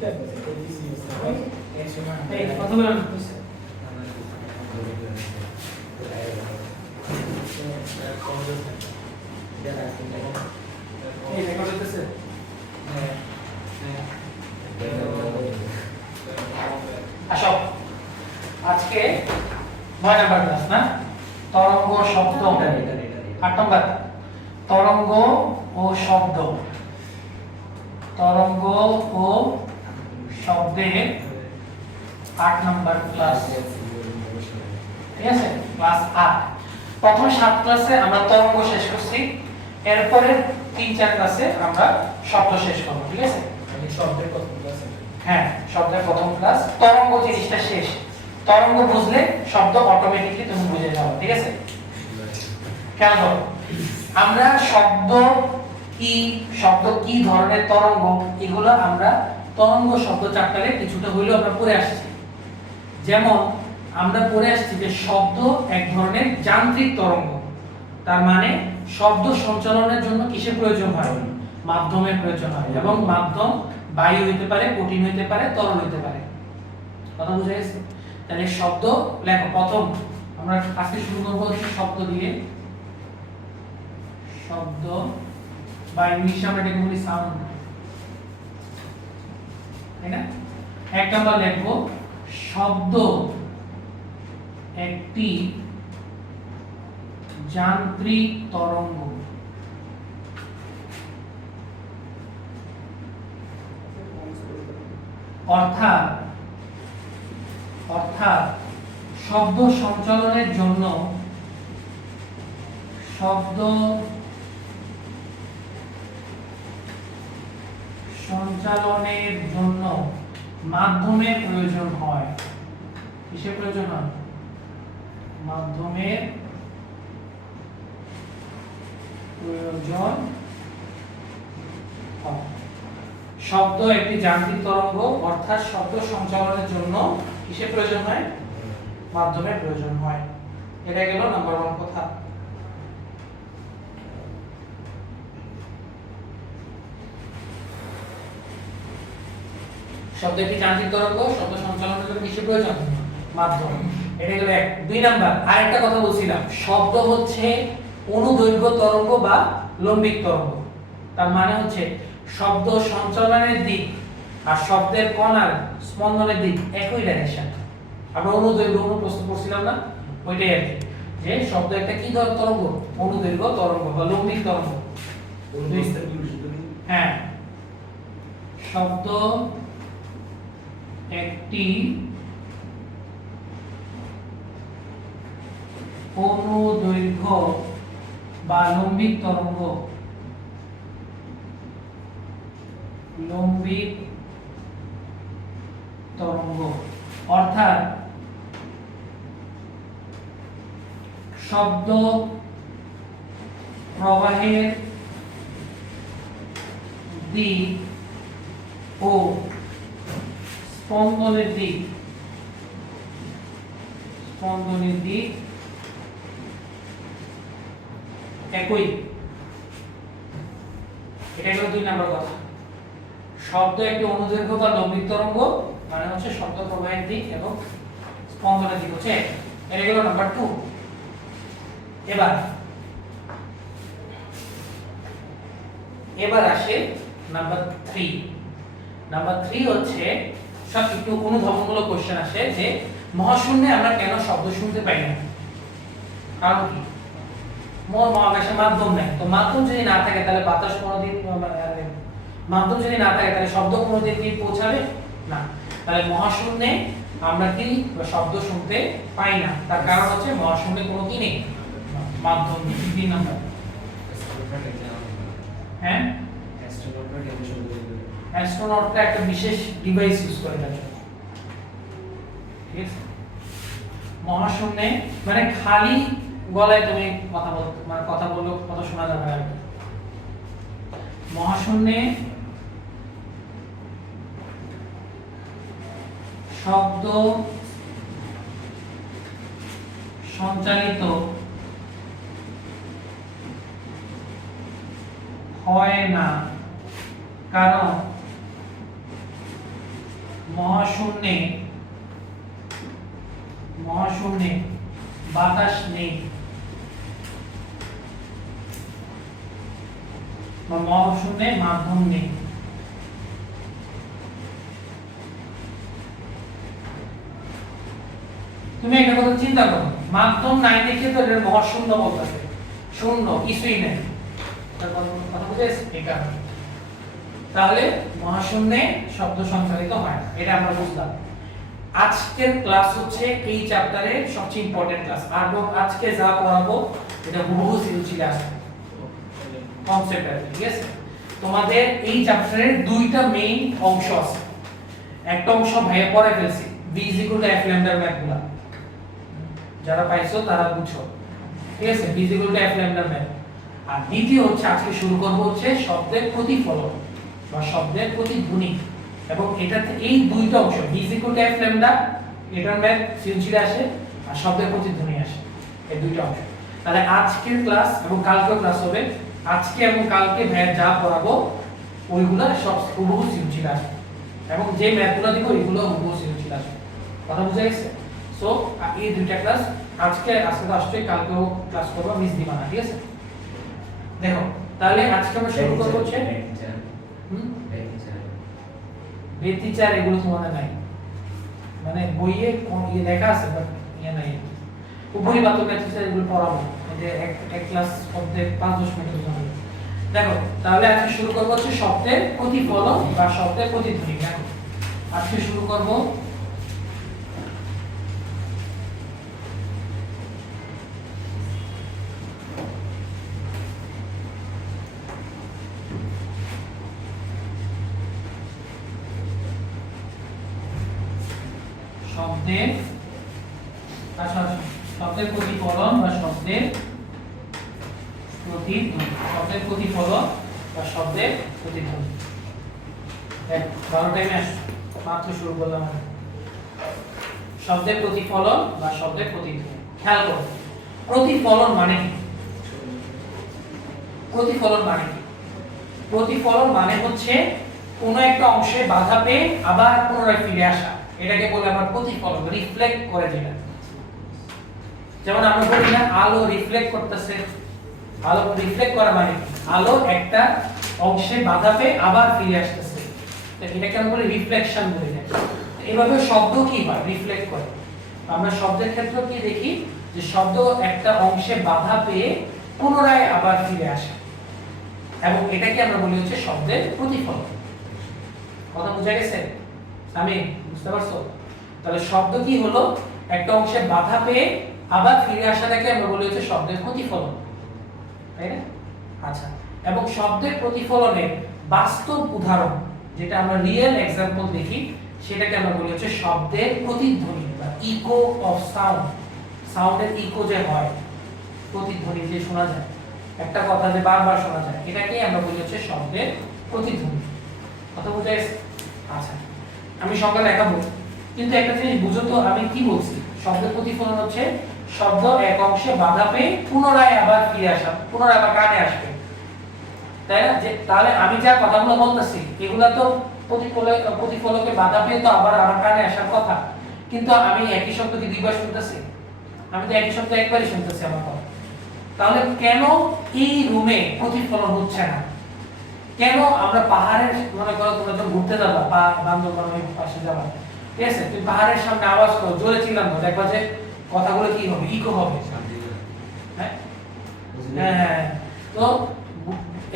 এই কথা বলেন এই রেকর্ড হতেছে আসো আজকে 9 নাম্বার ক্লাস না তরঙ্গ শব্দ 8 নাম্বার তরঙ্গ ও শব্দ তরঙ্গ ও শব্দের 8 নাম্বার ক্লাস ঠিক আছে ক্লাস 8 প্রথম 7 ক্লাসে আমরা তরঙ্গ শেষ করছি এরপরে 3-4 ক্লাসে আমরা শব্দ শেষ করব ঠিক আছে আমি শব্দের প্রথম ক্লাসে হ্যাঁ শব্দের প্রথম ক্লাস তরঙ্গ জিনিসটা শেষ তরঙ্গ বুঝলে শব্দ অটোমেটিক্যালি তুমি বুঝে যাবে ঠিক আছে খেয়াল করো আমরা শব্দ কি ধরনের তরঙ্গ এগুলো আমরা তরঙ্গ শব্দ চ্যাপ্টারে কিছুটা হইলেও আমরা পড়ে আসছি যেমন আমরা পড়ে আসছি যে শব্দ এক ধরনের যান্ত্রিক তরঙ্গ তার মানে শব্দ সঞ্চালনের জন্য কিসের প্রয়োজন হয় মাধ্যমের প্রয়োজন হয় এবং মাধ্যম বায়ু হতে পারে কঠিন হতে পারে তরল হতে পারে কথা বুঝা গেছে তাহলে শব্দ লেখো প্রথম আমরা আজকে শুরু করব শব্দ দিয়ে শব্দ বা ইংলিশে আমরা এটাকে বলি সাউন্ড তাই না এক নাম্বার লিখবো শব্দ একটি যান্ত্রিক তরঙ্গ অর্থাৎ শব্দ সঞ্চালনের জন্য মাধ্যমের প্রয়োজন হয় কিসের প্রয়োজন হয় মাধ্যমের প্রয়োজন হয় শব্দ একটি যান্ত্রিক তরঙ্গ অর্থাৎ শব্দ সঞ্চালনের জন্য কিসের প্রয়োজন হয় মাধ্যমের প্রয়োজন হয় এটা গেল নাম্বার 1 কথা শব্দ একটি যান্ত্রিক তরঙ্গ শব্দ সঞ্চালনের জন্য কিসের প্রয়োজন মাধ্যম এটা গেল 1 2 নাম্বার আরেকটা কথা বলছিলাম শব্দ হচ্ছে অনুদৈর্ঘ্য তরঙ্গ বা লম্বিক তরঙ্গ তার মানে হচ্ছে শব্দ সঞ্চালনের দিক আর শব্দের কণার স্পন্দনের দিক একই ডাইরেকশন আমরা অনুদৈর্ঘ্য অনুপ্রস্থ পড়ছিলাম না ওইটাই আর কি যে শব্দ একটা কি ধরনের তরঙ্গ অনুদৈর্ঘ্য তরঙ্গ বা লম্বিক তরঙ্গ হ্যাঁ শব্দ একটি অনুদৈর্ঘ্য বা লম্বিক তরঙ্গ অর্থাৎ শব্দ প্রবাহের দিক ও স্পন্দনের দিক একই এটা হলো 2 নম্বর কথা শব্দ একটি অনুদৈর্ঘ্য বা লম্বিক তরঙ্গ মানে হচ্ছে শব্দ প্রবাহের দিক এবং স্পন্দনের দিক হচ্ছে এটা হলো নাম্বার 2 এবার আসে নাম্বার 3 নাম্বার 3 হচ্ছে সব একটু অনুধাবনমূলক কোশ্চেন আসে যে মহাশূন্যে আমরা কেন শব্দ শুনতে পাই না কারণ কি মহাকাশে মাধ্যম নাই তো মাধ্যম যদি না থাকে তাহলে বাতাস কোনোদিন মাধ্যম যদি না থাকে তাহলে শব্দ কোনোদিন কি পৌঁছাবে না তাহলে মহাশূন্যে আমরা কি শব্দ শুনতে পাই না তার কারণ হচ্ছে মহাশূন্যে কোনো কি নেই মাধ্যম নেই 3 নাম্বার হ্যাঁ অ্যাস্ট্রোনটরা একটা বিশেষ ডিভাইস ইউজ করে তার জন্য ঠিক আছে মহাশূন্যে মানে খালি গলায় তুমি কথা বলতে মানে কথা বললে কথা শোনা যাবে না মহাশূন্যে শব্দ সঞ্চালিত হয় না কারণ মহাশূন্যে মহাশূন্যে বাতাস নেই বা মহাশূন্যে মাধ্যম নেই। তুমি একটা কথা চিন্তা করো, মাধ্যম নাই দেখে তো এটা মহাশূন্য বলতেছে, শূন্য কিছুই নেই। তার কথা বুঝেছ? এই কারণে তাহলে মহাশূন্যে শব্দ সঞ্চারিত হয় না, এটা আমরা বুঝলাম। আজকের ক্লাস হচ্ছে এই চ্যাপ্টারের সবচেয়ে ইম্পর্টেন্ট ক্লাস। আর আজকে যা পড়াবো এটা হুবহু সিলসিলা আছে কনসেপ্ট আছে, ঠিক আছে? তোমাদের এই চ্যাপ্টারের দুইটা মেইন অংশ আছে। একটা অংশ ভাইয়া পড়ে ফেলছি, v f ল্যামডার ম্যাথগুলো যারা পাইছো তারা বুঝছো, ঠিক আছে? v f ল্যামডার ম্যাথ। আর দ্বিতীয় হচ্ছে আজকে শুরু করব হচ্ছে শব্দের প্রতিফলন বা শব্দের প্রতিধ্বনি, এবং এটাতে এই দুইটা অংশ v f ল্যামডা এটার ম্যাথ সিলসিলা আসে আর শব্দের প্রতিধ্বনি আসে, এই দুইটা অংশ। তাহলে আজকের ক্লাস এবং কালকের ক্লাস হবে, আজকে এবং কালকে ভাইয়া যা পড়াবো ওইগুলা সব হুবহু সিলসিলা আসে, এবং যে ম্যাথগুলো দিব এগুলো হুবহু সিলসিলা আসে। কথা বুঝা গেছে? সো এই দুইটা ক্লাস আজকে তো আসছে, কালকেও ক্লাস করব, মিস দিবা না, ঠিক আছে? দেখো তাহলে আজকে আমরা শুরু করব হচ্ছে বেতিচার, এগুলো তোমাদের নাই, মানে বইয়ে ইয়ে লেখা আছে বাট ইয়ে নাই, বই বাতো বেতিচার এগুলো পড়াবো, এই যে এক ক্লাস শব্দের 5-10 মিনিটের জন্য। দেখো তাহলে আজকে শুরু করব হচ্ছে শব্দের প্রতিফলন বা শব্দের প্রতিধ্বনি। দেখো আজকে শুরু করব শব্দের প্রতিফলন বা শব্দের প্রতিধ্বনি। শব্দের প্রতিফলন বা শব্দের প্রতিধ্বনি। দেখ 12 টাইমে মাত্র শুরু করলাম। শব্দের প্রতিফলন বা শব্দের প্রতিধ্বনি, খেয়াল করো প্রতিফলন মানে কি? প্রতিফলন মানে কি? প্রতিফলন মানে হচ্ছে কোন একটা অংশে বাধা পেয়ে আবার পুনরায় ফিরে আসা, এটাকে বলে আমরা প্রতিফলন, রিফ্লেক্ট করে যেটা। যেমন আমরা বলি না আলো রিফ্লেক্ট করতেছে, আলো রিফ্লেক্ট করা মানে আলো একটা অংশে বাধা পেয়ে আবার ফিরে আসতেছে, এটাকে আমরা বলি রিফ্লেকশন বলি। এইভাবে শব্দ কি হয়? রিফ্লেক্ট করে। আমরা শব্দের ক্ষেত্রে কি দেখি যে শব্দ একটা অংশে বাধা পেয়ে পুনরায় আবার ফিরে আসে, এবং এটাকে আমরা বলি হচ্ছে শব্দের প্রতিফলন। কথা বুঝা গেছে? আমি বুঝতে পারছো? তাহলে শব্দ কি হলো? একটা অংশে বাধা পেয়ে আবার ফিরে আসাটাকে আমরা বলি হচ্ছে শব্দের প্রতিফলন, তাই না? আচ্ছা, এবং শব্দের প্রতিফলনের বাস্তব উদাহরণ যেটা আমরা রিয়েল एग्जांपल দেখি সেটাকে আমরা বলি হচ্ছে শব্দের প্রতিধ্বনি বা ইকো অফ সাউন্ড। সাউন্ডের ইকো যে হয়, প্রতিধ্বনি যে শোনা যায়, একটা কথা যে বারবার শোনা যায়, এটাকে আমরা বলি হচ্ছে শব্দের প্রতিধ্বনি। কথা বুঝা গেছে? আচ্ছা, আমি সংজ্ঞা দেখাবো, কিন্তু একটা জিনিস বুঝো তো আমি কি বলছি। শব্দের প্রতিফলন হচ্ছে শব্দ এক অংশে বাধা পেয়ে পুনরায় আবার ফিরে আসা, পুনরায় আবার কানে আসবে, তাই না? যে তাহলে আমি যা কথাগুলো বলতেছি এগুলা তো প্রতিফলকে বাধা পেয়ে তো আবার আমার কানে আসার কথা, কিন্তু আমি একই শব্দকে দুইবার শুনতেছি, আমি তো একই শব্দ একবারই শুনতেছি আমার কথা। তাহলে কেন এই রুমে প্রতিফলন হচ্ছে না? কেন আমরা পাহাড়ের, মনে করো তোমরা যখন ঘুরতে যাবা বান্দরবানের পাশে যাবা, ঠিক আছে, তুমি পাহাড়ের সামনে আওয়াজ করো, জোরে চিল্লাম, দেখবা যে কথাগুলো কি হবে? ইকো হবে। হ্যাঁ হ্যাঁ, তো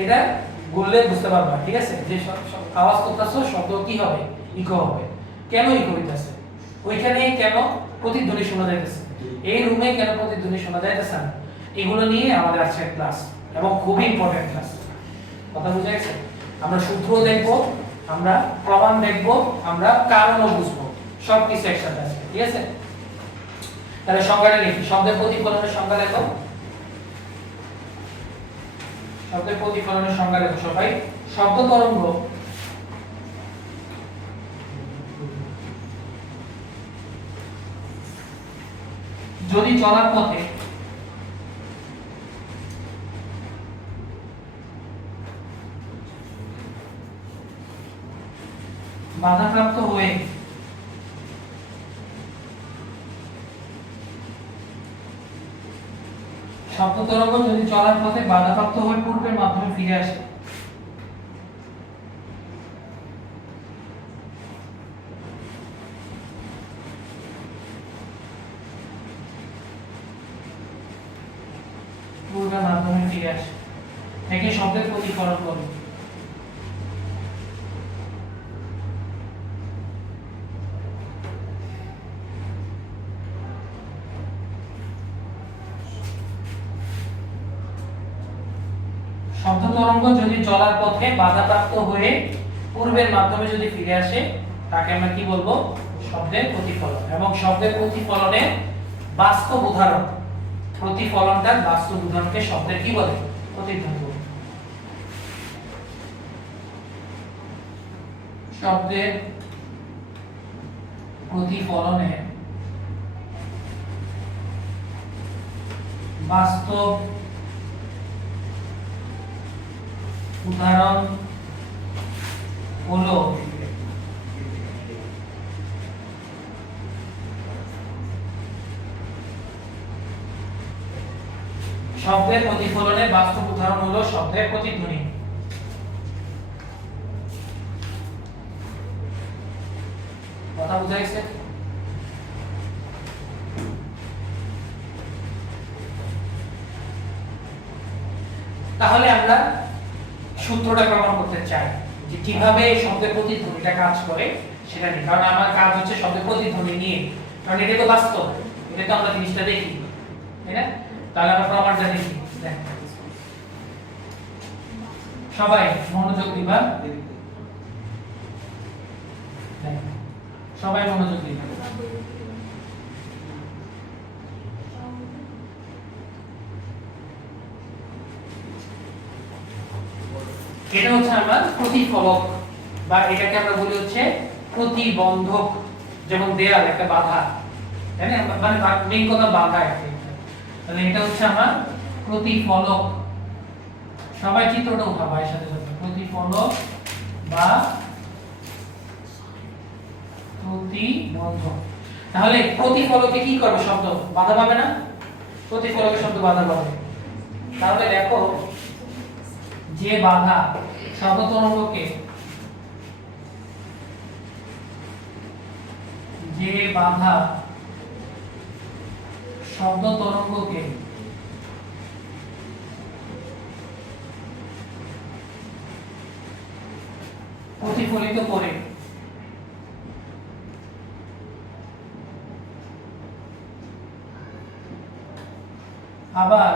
এটা বললে বুঝতে পারবা, ঠিক আছে, যে আওয়াজ করতেছো শব্দ কি হবে? ইকো হবে। কেন ইকো হইতাছে? ওইখানে কেন প্রতিধ্বনি শোনা যাইতেছে, এই রুমে কেন প্রতিধ্বনি শোনা যাইতেছে না? এগুলো নিয়ে আমাদের আজকের ক্লাস, এবং খুবই ইম্পর্টেন্ট ক্লাস। কথা বুঝা গেছে? আমরা সূত্র দেখব, আমরা প্রমাণ দেখব, আমরা কারণও বুঝবো, সব কিছু একসাথে আছে, ঠিক আছে? তাহলে সংজ্ঞাটা লিখি। শব্দের প্রতিফলনের সংজ্ঞা লেখো। শব্দের প্রতিফলনের সংজ্ঞা লেখো সবাই। শব্দ তরঙ্গ যদি চলার পথে বাধাপ্রাপ্ত হয়ে শব্দ তরঙ্গ যদি চলার পথে বাধাপ্রাপ্ত হয়ে পূর্বের মাধ্যমে ফিরে আসে, পূর্বের মাধ্যমে ফিরে আসে, একে শব্দের প্রতিফলন বলে। শব্দ তরঙ্গ যদি চলার পথে বাধাপ্রাপ্ত হয়ে পূর্বের মাধ্যমে যদি ফিরে আসে, তাকে আমরা কি বলবো? শব্দের প্রতিফলন। এবং শব্দের প্রতিফলনের বাস্তব উদাহরণ, প্রতিফলনটার বাস্তব উদাহরণকে শব্দের কি বলে? প্রতিধ্বনি বলে। শব্দের প্রতিফলনের বাস্তব উদাহরণ হলো শব্দের প্রতিফলনের বাস্তব উদাহরণ হলো শব্দের প্রতিধ্বনি। কথা বুঝা গেছে? তাহলে আমরা সূত্রটা প্রমাণ করতে চাই যে কিভাবে শব্দের প্রতিধ্বনিটা কাজ করে সেটা নিয়ে, কারণ আমার কাজ হচ্ছে শব্দের প্রতিধ্বনি নিয়ে, কারণ এটা তো বাস্তব, এটা তো আমরা জিনিসটা দেখি, তাই না? তাহলে আমরা প্রমাণটা দেখি। সবাই মনোযোগ দিবা, সবাই মনোযোগ দিবা। এটা হচ্ছে আমার প্রতিফলক, বা এটাকে আমরা বলি হচ্ছে প্রতিবন্ধক। যেমন দেয়াল একটা বাধা, তাই না? মানে মেইন কথা বাধা একটা, তাহলে এটা হচ্ছে আমার প্রতিফলক। সবাই চিত্রটা উঠাবা এর সাথে সাথে, প্রতিফলক বা প্রতিবন্ধক। তাহলে প্রতিফলকে কি করবে? শব্দ বাধা পাবে না? প্রতিফলকে শব্দ বাধা পাবে। তাহলে দেখো, যে বাধা শব্দ তরঙ্গকে, যে বাধা শব্দ তরঙ্গকে প্রতিফলিত করে আবার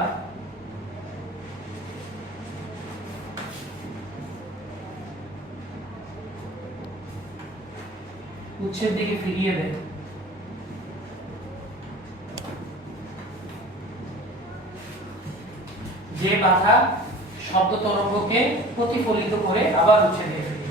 উৎসের দিকে ফিরিয়ে দেয়, যে বাধা শব্দ তরঙ্গকে প্রতিফলিত করে আবার উৎসে দিয়ে ফিরিয়ে দেয়।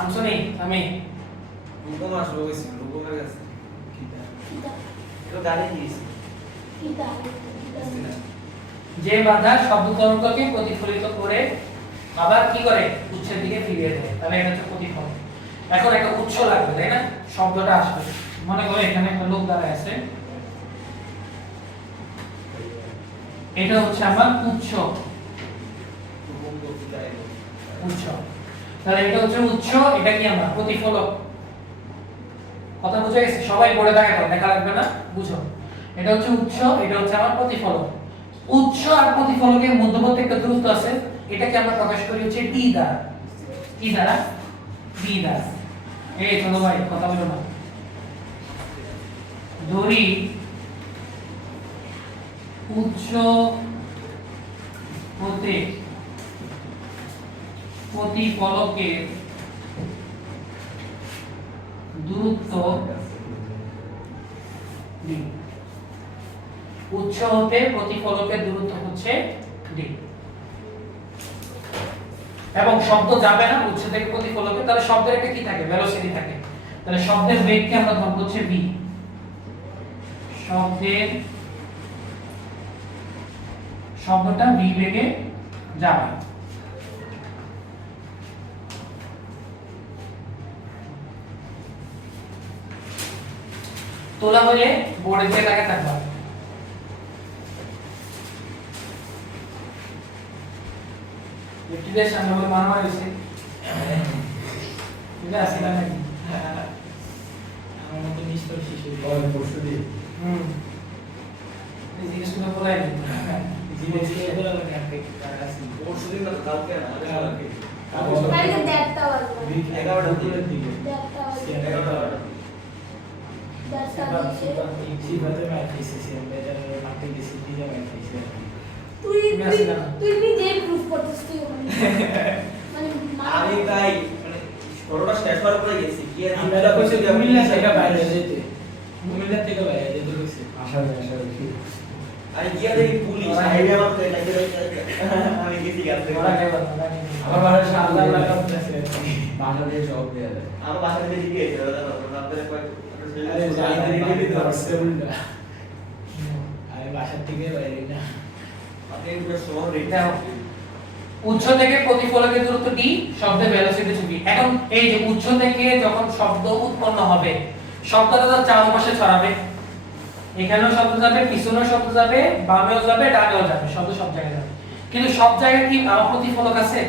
আমসনি আমি রূপম আসবে কইছি, রূপমের কাছে কিটা এটা গাড়ি দিয়েছি কিটা যে বাধা শব্দ তরঙ্গকে প্রতিফলিত করে আবার কি করে? উৎসের দিকে ফিরিয়ে দেয়, তাহলে এটা হচ্ছে প্রতিফলন। এখন একটা উৎস লাগবে, তাই না? শব্দটা আসবে, মনে করো এখানে একটা লোক দাঁড়ায় আছে, এটা হচ্ছে আমার উৎস। উৎস, তাহলে এটা হচ্ছে উৎস, এটা কি আমার প্রতিফলক। কথা বুঝা গেছে? সবাই পড়ে দেখা দাও, দেখা লাগবে না, বুঝো। এটা হচ্ছে উৎস, এটা হচ্ছে আমার প্রতিফলক। উৎস আর প্রতিফলকের মধ্যবর্তী একটা দূরত্ব আছে, এটাকে আমরা প্রকাশ করি হচ্ছে d দ্বারা। কি দ্বারা? d দ্বারা। এই চলো ভাই কথা বলো না। ধরি উৎস হতে প্রতিফলকের দূরত্ব d। উৎস হতে প্রতিফলকের দূরত্ব হচ্ছে d, এবং শব্দ যাবে না উৎস থেকে প্রতিফলকে, তাহলে শব্দের একটা কি থাকে? ভেলোসিটি থাকে। তাহলে শব্দের বেগকে আমরা ধরব হচ্ছে v। শব্দের শব্দটা v বেগে যাবে। তোলা হলে বোর্ডে দিয়ে লাগে থাকবে। ব্যক্তিদের সামনে বলে মারামারি হয়েছে, এটা আসলে নাকি আমার মতো নিষ্ঠুর শিশু পরশু দিয়ে এই জিনিসগুলো বলাই নি জীবন এগুলো আমি কাটতে কাটাছি পরশু দিন না কালকে না কালকে কালকে দেড়টা বাজবে। 11টার দিকে দেড়টা বাজবে। 11টা দেড়টা বাজছে। জীবনে মার খাইছি আমরা এটা মারতে গেছি দিনে মার খাইছি তুই তুমি আসলে না। তুই নিজেই প্রুফ করতেছিস তুই ওখানে। মানে আমি তাই মানে ফটোটা শেষ হওয়ার পরে গেছি গিয়ে আমরা কইছি কুমিল্লা থেকে বাইরে যেতে কুমিল্লা থেকে বাইরে যেতে কইছি আশা আমি গিয়ে দেখি পুলিশ হাইওয়ে আমার তো লাগে আমি গেছি গাছে ওরা কে বলে ওরা কে আমার বাড়ির সামনে লাগাতেছে বাংলাদেশ সব দেয়া যায় আমার বাসা থেকে গিয়েছে আপনাদের কয় আরে যাই দিদি ধরছে উল্টা আরে বাসা থেকে বাইরে না আপনি পুরো শহর দেখো, উৎস থেকে প্রতিফলকের দূরত্ব d, শব্দের ভেলোসিটি হচ্ছে v। এখন এই যে উৎস থেকে যখন শব্দ উৎপন্ন হবে, শব্দটা তো চারপাশে ছড়াবে, এখানেও শব্দ যাবে, পিছনেও শব্দ যাবে, বামেও যাবে, ডানেও যাবে, শব্দ সব জায়গায় যাবে। কিন্তু সব জায়গায় কি আমার প্রতিফলক আছে?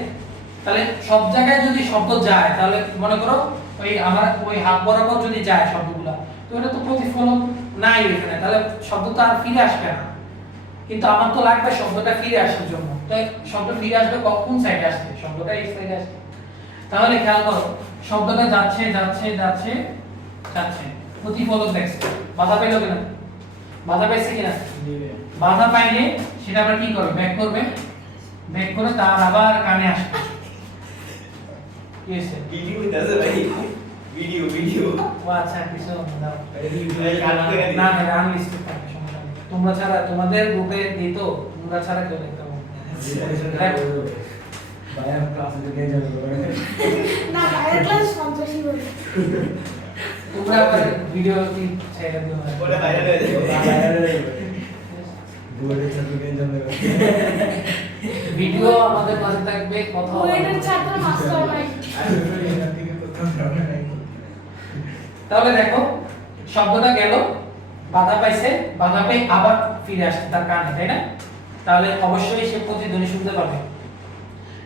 তাহলে সব জায়গায় যদি শব্দ যায়, তাহলে মনে করো ওই আমার ওই হাত বরাবর যদি যায় শব্দগুলা, তো এটা তো প্রতিফলক নাই এখানে, তাহলে শব্দ তো আর ফিরে আসবে না। কিন্তু আমার তো লাগবে শব্দটা ফিরে আসার জন্য, তাই শব্দ ফিরে আসবে কোন সাইডে আসবে? শব্দটা এই সাইডে আসবে। তাহলে খেয়াল করো, শব্দটা যাচ্ছে যাচ্ছে যাচ্ছে যাচ্ছে, প্রতিফলক দেখছে, বাধা পেলো কিনা? বাধা পাইছে কিনা? দিবে বাধা পাইলে সেটা আবার কি করবে? ব্যাক করবে, ব্যাক করে তার আবার কানে আসবে। কি হয়েছে? ভিডিও আছে ভাই ভিডিও ও আচ্ছা, কিছু দাও না না, আনলিস্টেড থাকে, সমস্যা নেই। তোমরা ছাড়া তোমাদের গ্রুপে দিত, তোমরা ছাড়া কেউ দেখতে পাবো ভাইয়া ক্লাসে নিয়ে যাবে না বাইরের ক্লাস সন্ত্রাসী বলে। তোমরা আবার ভিডিও কি ছেড়ে দিও না। বলে ভাইয়া নিয়ে যাবে বুয়েটের ছাত্র নিয়ে যাবে ভিডিও আমাদের মাঝে থাকবে, কথা হবে। বুয়েটের ছাত্র মাস্টার মাইন্ড। তাহলে দেখো, শব্দটা গেল, বাধা পাইছে, বাধা পেয়ে আবার ফিরে আসছে তার কানে, তাই না? তাহলে অবশ্যই সে প্রতিধ্বনি শুনতে পাবে।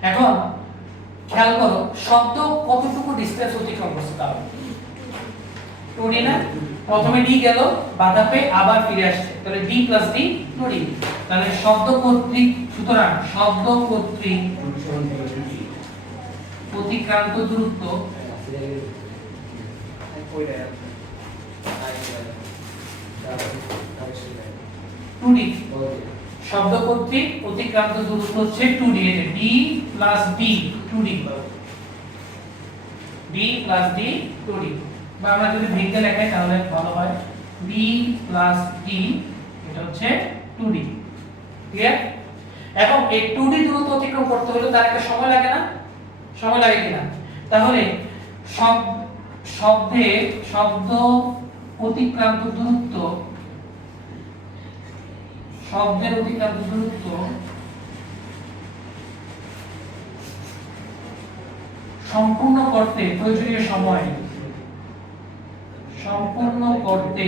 এখন খেয়াল করো, শব্দ কতটুকু ডিসটেন্স অতিক্রম করছে? তাহলে 2d না? প্রথমে d গেল, বাধা পেয়ে আবার ফিরে আসছে, তাহলে d + d 2d। তাহলে শব্দ কর্তৃক, সুতরাং শব্দ কর্তৃক অতিক্রান্ত দূরত্ব কই রে 2d। শব্দ কর্তৃক অতিক্রান্ত দূরত্ব হচ্ছে 2d, এই যে d + d 2d, d + d 2d। বা আমরা যদি ভেঙে লেখাই তাহলে ভালো হয়, d + d, এটা হচ্ছে 2d। ক্লিয়ার? এখন এই 2d দূরত্ব অতিক্রম করতে হলে তার একটা সময় লাগে না? সময় লাগে কিনা? তাহলে শব্দ অতিক্রান্ত দূরত্ব, শব্দের অতিক্রান্ত দূরত্ব সম্পূর্ণ করতে প্রয়োজনীয় সময়, সম্পূর্ণ করতে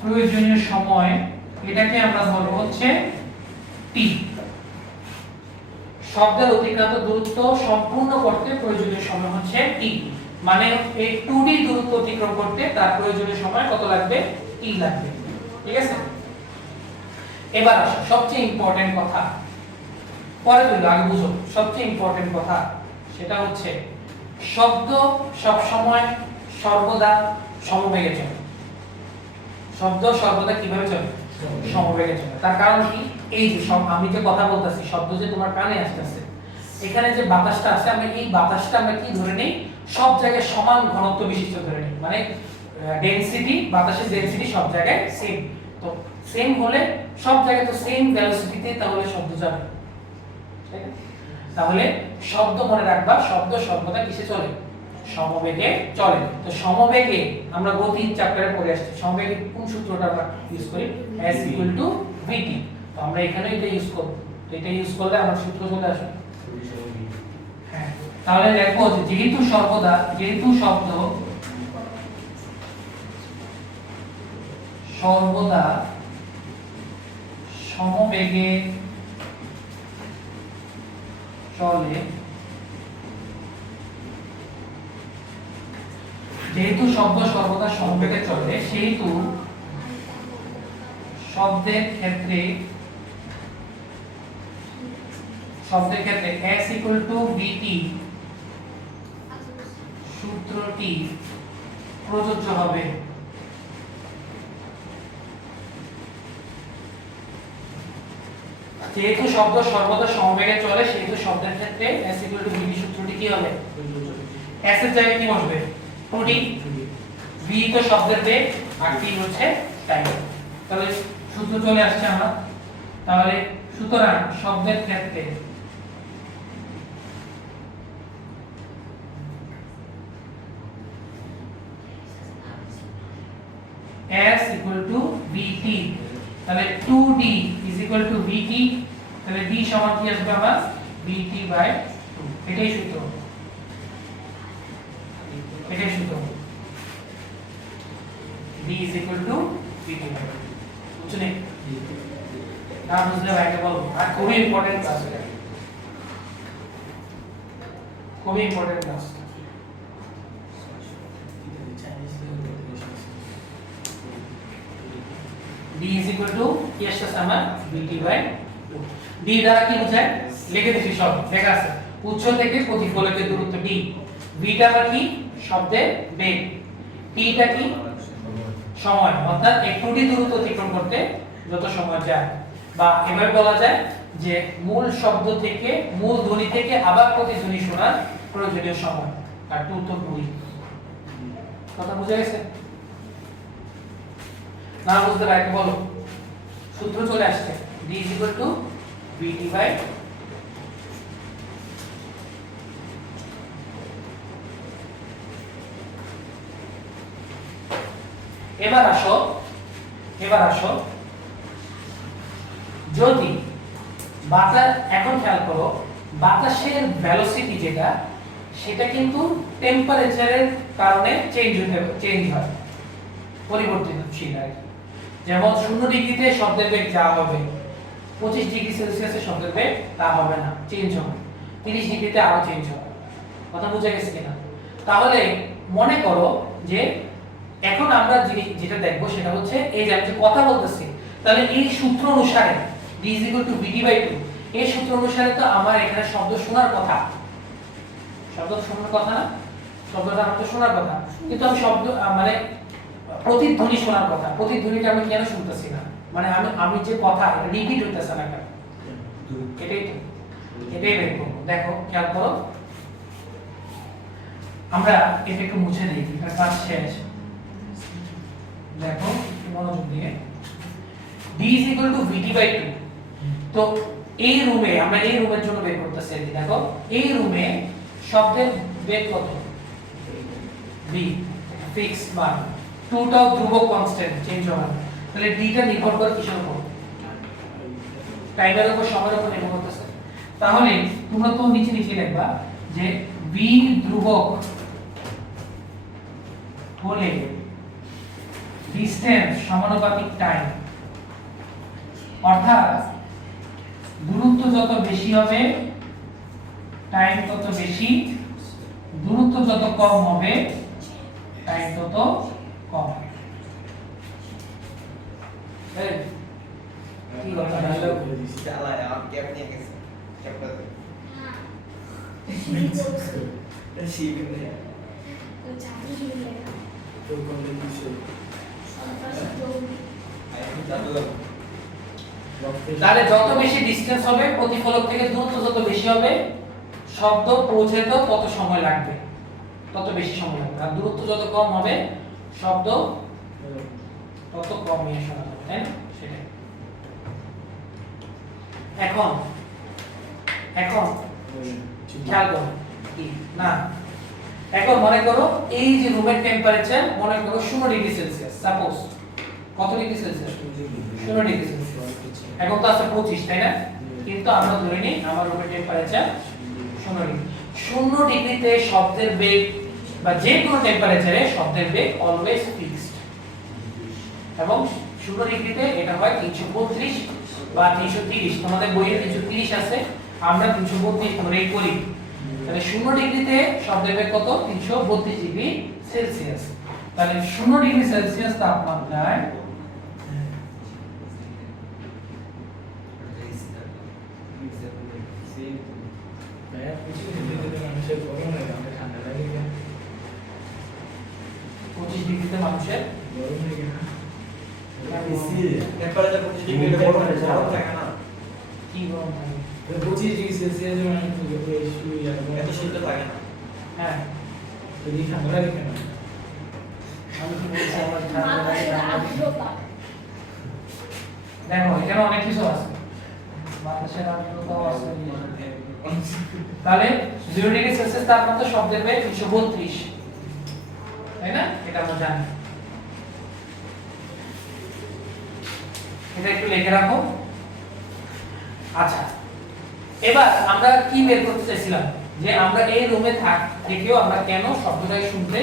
প্রয়োজনীয় সময়, এটাকে আমরা বলবো হচ্ছে t। শব্দের অতিক্রান্ত দূরত্ব সম্পূর্ণ করতে প্রয়োজনীয় সময় হচ্ছে t, মানে এই 2d দূরত্ব অতিক্রম করতে তার প্রয়োজনীয় সময় কত লাগবে? t লাগবে। ঠিক আছে? এবার আসো সবচেয়ে ইম্পর্টেন্ট কথা, পরে তুলো, আগে বুঝো সবচেয়ে ইম্পর্টেন্ট কথা, সেটা হচ্ছে শব্দ সব সময় সর্বদা সমবেগে চলে। শব্দ সর্বদা কিভাবে চলে? সমবেগে চলে। তার কারণ কি? এই যে আমি যে কথা বলতেছি, শব্দ যে তোমার কানে আসতেছে, এখানে যে বাতাসটা আছে, আমরা এই বাতাসটা আমরা কি ধরে নেই? সব জায়গায় সমান ঘনত্ব বিশিষ্ট ধরে নেই, মানে ডেনসিটি, বাতাসের ডেনসিটি সব জায়গায় সেম। তো সেম হলে সব জায়গায় তো সেম ভেলোসিটিতে তাহলে শব্দ যাবে, ঠিক আছে? তাহলে শব্দ মনে রাখবা, শব্দ সর্বদা কিসে চলে? সমবেগে চলে। তো সমবেগে আমরা গতির চ্যাপ্টারে পড়ে আসছি, সমবেগে কোন সূত্রটা আমরা ইউজ করি, s vt। তো আমরা এখানে এটা ইউজ করব, তো এটা ইউজ করলে আমার সূত্র চলে আসবে। হ্যাঁ, তাহলে দেখো যে যেহেতু শব্দ সর্বদা সমবেগে চলে, যেহেতু শব্দ সর্বদা সমবেগে চলে, সেহেতু শব্দের ক্ষেত্রে s vt সূত্রটি প্রযোজ্য হবে। যেহেতু শব্দ সর্বদা সমবেগে চলে, সেহেতু শব্দের ক্ষেত্রে s vt সূত্রটি কি হবে, s এর জায়গায় কি বসবে, 2d, v তো শব্দের বেগ আর t হচ্ছে টাইম। তাহলে সূত্র চলে আসছে আমার। তাহলে সুতরাং শব্দের ক্ষেত্রে s vt, তাহলে 2d vt, তাহলে d সমান কি আসবে আমার, vt/2। এটাই সূত্র, d vt/2। বুঝছেন? না বুঝলে ভাইকে বলবো, আর খুবই ইম্পর্টেন্ট ক্লাস, এটা খুবই ইম্পর্টেন্ট ক্লাস। d কি আসছে আমার, vt/2। d দ্বারা কি বোঝায়, লিখে দিছি, সব লেখা আছে, উৎস থেকে প্রতিফলকের দূরত্ব d, v টা কি শব্দের বেগ, t টা কি সময়, অর্থাৎ একটু d দূরত্ব অতিক্রম করতে যত সময় যায়, বা এভাবে বলা যায় যে মূল শব্দ থেকে, মূল ধ্বনি থেকে আবার প্রতিধ্বনি শোনার প্রয়োজনীয় সময়। আর 2 তো 2। কথা বুঝা গেছে? না বুঝতে পারলে বলো, সূত্র চলে আসছে, d vt/2। এবার আসো যদি বাতাস, এখন খেয়াল করো, বাতাসের ভেলোসিটি যেটা, সেটা কিন্তু টেম্পারেচারের কারণে চেঞ্জ হয়, পরিবর্তনশীল হয়। যেমন 0 ডিগ্রিতে শব্দের বেগ যা হবে, 25 ডিগ্রি সেলসিয়াসে শব্দের বেগ তা হবে না, চেঞ্জ হবে। 30 ডিগ্রিতে আরো চেঞ্জ হবে। কথা বুঝা গেছে কিনা? তাহলে মনে করো যে এখন আমরা যেটা দেখব সেটা হচ্ছে এই যে আমি যে কথা বলতেছি, তাহলে এই সূত্র অনুসারে d vt/2, এই সূত্র অনুসারে তো আমার এখানে শব্দ শোনার কথা, না, শব্দটা আমার তো শোনার কথা, কিন্তু আমি শব্দ মানে প্রতিধ্বনি শোনার কথা, প্রতিধ্বনিটা আমি কেন শুনতেছি না, মানে আমি যে কথা এটা রিপিট হইতেছে না কেন, এটাই বের করব। দেখো খেয়াল করো, আমরা এটা একটু মুছে দিই, এটা কাজ শেষ। দেখো একটু মনোযোগ দিয়ে, d vt/2। তো এই রুমে, আমরা এই রুমের জন্য বের করতেছি, দেখো এই রুমে শব্দের বেগ কত, v, ফিক্সড মান, 2 টাও ধ্রুবক কনস্ট্যান্ট, চেঞ্জ হবে না। তাহলে d টা নির্ভর করে কিসের উপর, টাইমের উপর, সময়ের উপর নির্ভর করতেছে। তাহলে তোমরা তো নিচে লিখবা যে v ধ্রুবক হলে ডিসটেন্স সমানুপাতিক টাইম, অর্থাৎ দূরত্ব যত বেশি হবে টাইম তত বেশি, দূরত্ব যত কম হবে টাইম তত কম। কি কথা বলছো? চালা আর ক্যাপ নিয়ে গেছে, ক্যাপটা দে। শিবিনে তো কোন কিছু তাহলে যত বেশি ডিসটেন্স হবে, প্রতিফলক থেকে দূরত্ব যত বেশি হবে, শব্দ পৌঁছাতে তত সময় লাগবে, তত বেশি সময় লাগবে। আর দূরত্ব যত কম হবে, শব্দ তত কম ইয়ে শোনা যাবে, তাই না? সেটাই। এখন খেয়াল করো, কি না এখন মনে করো এই যে রুমের টেম্পারেচার মনে করো 0 ডিগ্রি সেলসিয়াস সাপোজ কত ডিগ্রি সেলসিয়াস 0 ডিগ্রি সেলসিয়াস এখন তো আছে 25 তাই না কিন্তু আমরা ধরে নিই আমার রুমের টেম্পারেচার 0 ডিগ্রি 0 ডিগ্রিতে শব্দের বেগ বা যে কোনো টেম্পারেচারে শব্দের বেগ অলওয়েজ ফিক্সড এবং 0 ডিগ্রিতে এটা হয় 332 বা 330 তোমাদের বইয়ে 330 আছে আমরা 332 ধরেই করি তাহলে 0 ডিগ্রিতে শব্দের বেগ কত 332 ডিগ্রি সেলসিয়াস তাহলে 0 ডিগ্রি সেলসিয়াস তাপমাত্রায় ভাইয়া কিছু দিল্লিতে মানুষের গরম লাগে আমাদের ঠান্ডা লাগে কেন 25 ডিগ্রিতে মানুষের গরম লাগে না টেম্পারেচার 25 ডিগ্রি গরম থাকে না কি গরম থাকে 25 ডিগ্রি সেলসিয়াস মানে শুয়ে যায় এত শীত থাকে না হ্যাঁ তো এই ঠান্ডা লাগে কেন আমি কি বলছি আমার ঠান্ডা লাগে বাতাসের না। আর্দ্রতা দেখো এখানে অনেক কিছু আছে বাতাসের আর্দ্রতাও আছে তাহলে 0 ডিগ্রি সেলসিয়াস তাপমাত্রা শব্দের বেগ 332 তাই না এটা আমরা জানি এটা একটু লিখে রাখো আচ্ছা এবার আমরা কি বের করতে চাইছিলাম যে আমরা এই রুমে থেকেও আমরা কেন শব্দটাই শুনতে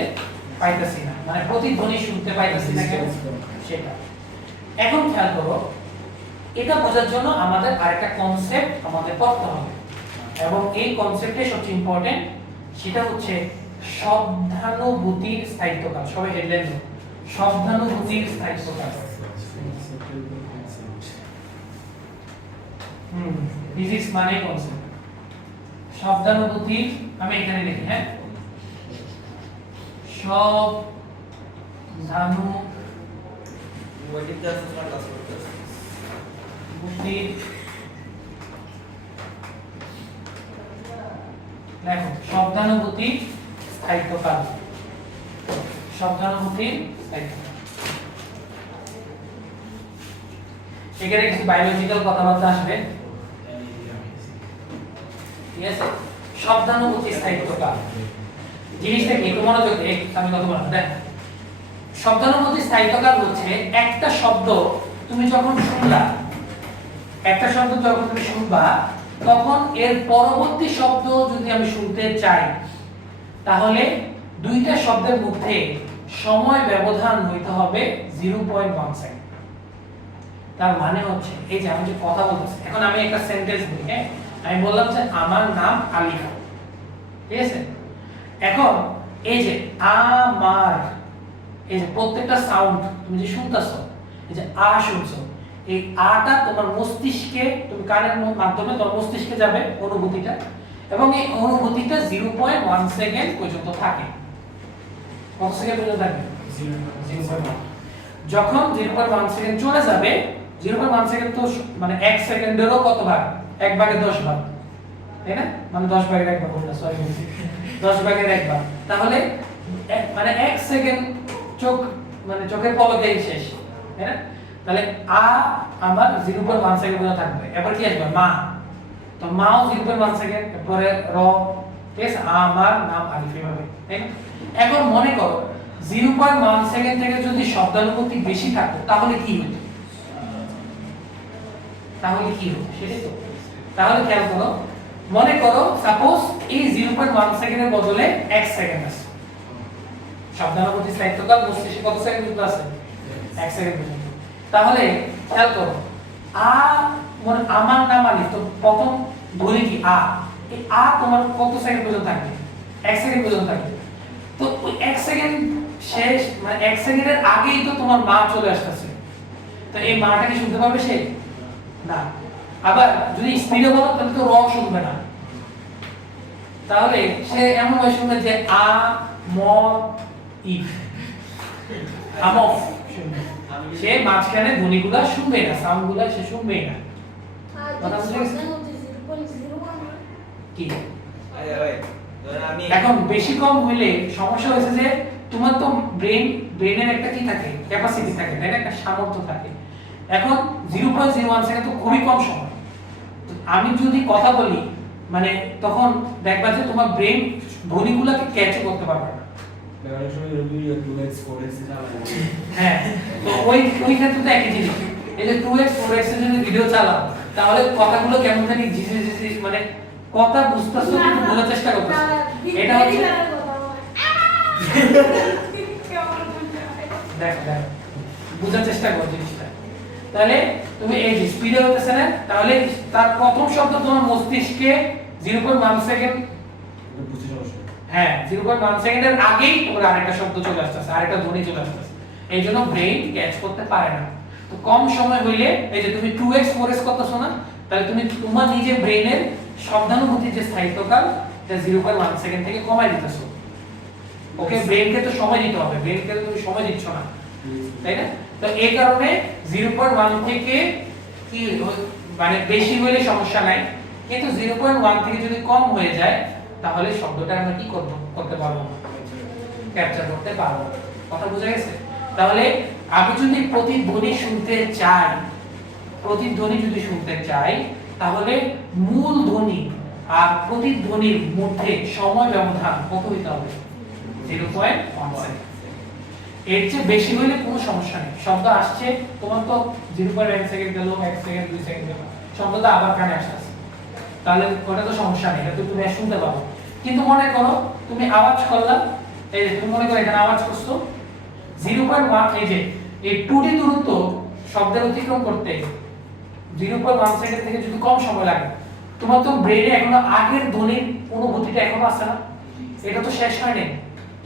পাইতাছি না মানে প্রতিধ্বনি শুনতে পাইতাছি না কেন সেটা এখন খেয়াল করো এটা বোঝার জন্য আমাদের আরেকটা কনসেপ্ট আমাদের পড়তে হবে এবং এই কনসেপ্টে সবচেয়ে ইম্পর্টেন্ট সেটা হচ্ছে শব্দানুভূতির স্থায়িত্বকাল সবাই হেডলাইন দাও শব্দানুভূতির স্থায়িত্বকাল ফিজিক্স মানে কনসেপ্ট শব্দানুভূতি আমি এখানে লিখি হ্যাঁ ওইদিকটা আছে তোমার ক্লাস করতে আছে বুদ্ধির দেখো শব্দানুভূতি স্থায়িত্বকাল শব্দানুভূতির স্থায়িত্বকাল এখানে কিছু বায়োলজিক্যাল কথাবার্তা আসবে ঠিক আছে শব্দানুভূতি স্থায়িত্বকাল জিনিসটা কি একটু মনোযোগ দিয়ে আমি কথা বললাম দেখ শব্দানুভূতি স্থায়িত্বকাল হচ্ছে একটা শব্দ তুমি যখন শুনলা একটা শব্দ যখন তুমি শুনবা তখন এর পরবর্তী শব্দ যদি আমি শুনতে চাই তাহলে দুইটা শব্দের মধ্যে সময় ব্যবধান হইতে হবে 0.1 সেকেন্ড তার মানে হচ্ছে এই যে আমি যে কথা বলতেছি এখন আমি একটা সেন্টেন্স বলি হ্যাঁ আমি বললাম যে আমার নাম আলিফা ঠিক আছে এখন এই যে আমার এই যে প্রত্যেকটা সাউন্ড তুমি যে শুনতাছো এই যে আ শুনছো এই আটা তোমার মস্তিষ্কে তুমি কানের মাধ্যমে তোমার মস্তিষ্কে যাবে অনুভূতিটা এবং এই অনুভূতিটা 0.1 সেকেন্ড পর্যন্ত থাকে কত সেকেন্ড পর্যন্ত থাকে 0.1 যখন 0.1 সেকেন্ড চলে যাবে 0.1 সেকেন্ড তো মানে 1 সেকেন্ডেরও কত ভাগ 1 ভাগে 10 ভাগ তাই না মানে 10 ভাগের 1 ভাগ বলতে সরি 10 ভাগের 1 ভাগ তাহলে মানে 1 সেকেন্ড চোখ মানে চোখের পলকেই শেষ তাই না তাহলে আ আমার 0.1 সেকেন্ড পর্যন্ত থাকবে এবার কি আসবে মা তো মাও 0.1 সেকেন্ড পরে র ঠিক আছে আমার নাম আলিফ হবে তাই না এখন মনে করো 0.1 সেকেন্ড থেকে যদি শব্দানুভূতি বেশি থাকতো তাহলে কি হতো সেটাই তো তাহলে খেয়াল করো মনে করো সাপোজ এই 0.1 সেকেন্ডের বদলে 1 সেকেন্ড আছে শব্দানুভূতি স্থায়িত্বকাল মস্তিষ্কে কত সেকেন্ড পর্যন্ত আছে 1 সেকেন্ড পর্যন্ত তাহলে খেয়াল করো আ মানে আমার নাম আলিফ তো প্রথম ধরি কি আ এই আ তোমার কত সেকেন্ড পর্যন্ত থাকবে 1 সেকেন্ড পর্যন্ত থাকবে তো ওই 1 সেকেন্ড শেষ মানে 1 সেকেন্ডের আগেই তো তোমার মা চলে আসছে তো এই মাটা কি শুনতে পাবে সে না আবার যদি স্পিডে বলো তাহলে তো র শুনবে না তাহলে সে এমন ভাবে শুনবে যে আ ম ই আমফ শুনবে সে মাঝখানে ধ্বনিগুলো শুনবে না সাউন্ডগুলো সে শুনবে না কথা বুঝে গেছে? কি আরে ভাই ধরেন আমি এখন বেশি কম হইলে সমস্যা হয়েছে যে তোমার তো ব্রেনের একটা কি থাকে ক্যাপাসিটি থাকে তাই না একটা সামর্থ্য থাকে এখন 0.01 সেকেন্ড তো খুবই কম সময় তো আমি যদি কথা বলি মানে তখন দেখবা যে তোমার ব্রেন ধ্বনিগুলোকে ক্যাচ করতে পারবে না। অনেক সময় রবি 2x 4x চালায়। হ্যাঁ, তো ওই ক্ষেত্রে তো একই জিনিস। এই যে 2x 4x এর যদি ভিডিও চালাও তাহলে কথাগুলো কেমন জানি ঝিঝি ঝিঝি মানে কথা বুঝতেছো কিন্তু বোঝার চেষ্টা করতেছো। এটা হচ্ছে দেখ বোঝার চেষ্টা করো জিনিসটা। তাহলে তুমি এই যে স্পিডে হতেছে না, তাহলে তার প্রথম শব্দ তোমার মস্তিষ্কে 0.1 সেকেন্ড, এটা বুঝতে সমস্যা। হ্যাঁ 0.1 সেকেন্ডের আগেই তোমার আরেকটা শব্দ চলে আসতেছে, আরেকটা ধ্বনি চলে আসতেছে। এই জন্য ব্রেন ক্যাচ করতে পারে না। তো কম সময় হইলে এই যে তুমি 2x 4x করতেছো না, তাহলে তুমি তোমার নিজের ব্রেনের শব্দানুভূতির যে স্থায়িত্বকাল এটা 0.1 সেকেন্ড থেকে কমাই দিতেছো। ওকে, ব্রেনকে তো সময় দিতে হবে, ব্রেনকে তো তুমি সময় দিচ্ছ না, তাই না? তো এই কারণে 0.1 থেকে কি মানে বেশি হলে সমস্যা নাই, কিন্তু 0.1 থেকে যদি কম হয়ে যায় তাহলে শব্দটা আমরা কি করতে পারবো, ক্যাপচার করতে পারবো। কথা বোঝা গেছে? তাহলে আমি যদি প্রতিধ্বনি শুনতে চাই, প্রতিধ্বনি যদি শুনতে চাই তাহলে মূল ধ্বনি আর প্রতিধ্বনির মধ্যে সময় ব্যবধান কত হইতে হবে? 0.1 সেকেন্ড। এর চেয়ে বেশি হলে কোনো সমস্যা নেই। শব্দ আসছে, তোমার তো 0.1 সেকেন্ড গেল, 1 সেকেন্ড 2 সেকেন্ড গেল, শব্দটা আবার কানে আসছে, তাহলে ওটা তো সমস্যা নেই, এটা তো তুমি শুনতে পাবো। কিন্তু মনে করো তুমি আওয়াজ করলা, এই যে তুমি মনে করো এখানে আওয়াজ করছো 0.1, এই যে এই 2D দূরত্ব শব্দের অতিক্রম করতে 0.1 সেকেন্ড থেকে যদি কম সময় লাগে, তোমার তো ব্রেনে এখনো আগের ধ্বনির অনুভূতিটা এখনো আছে না, এটা তো শেষ হয়নি।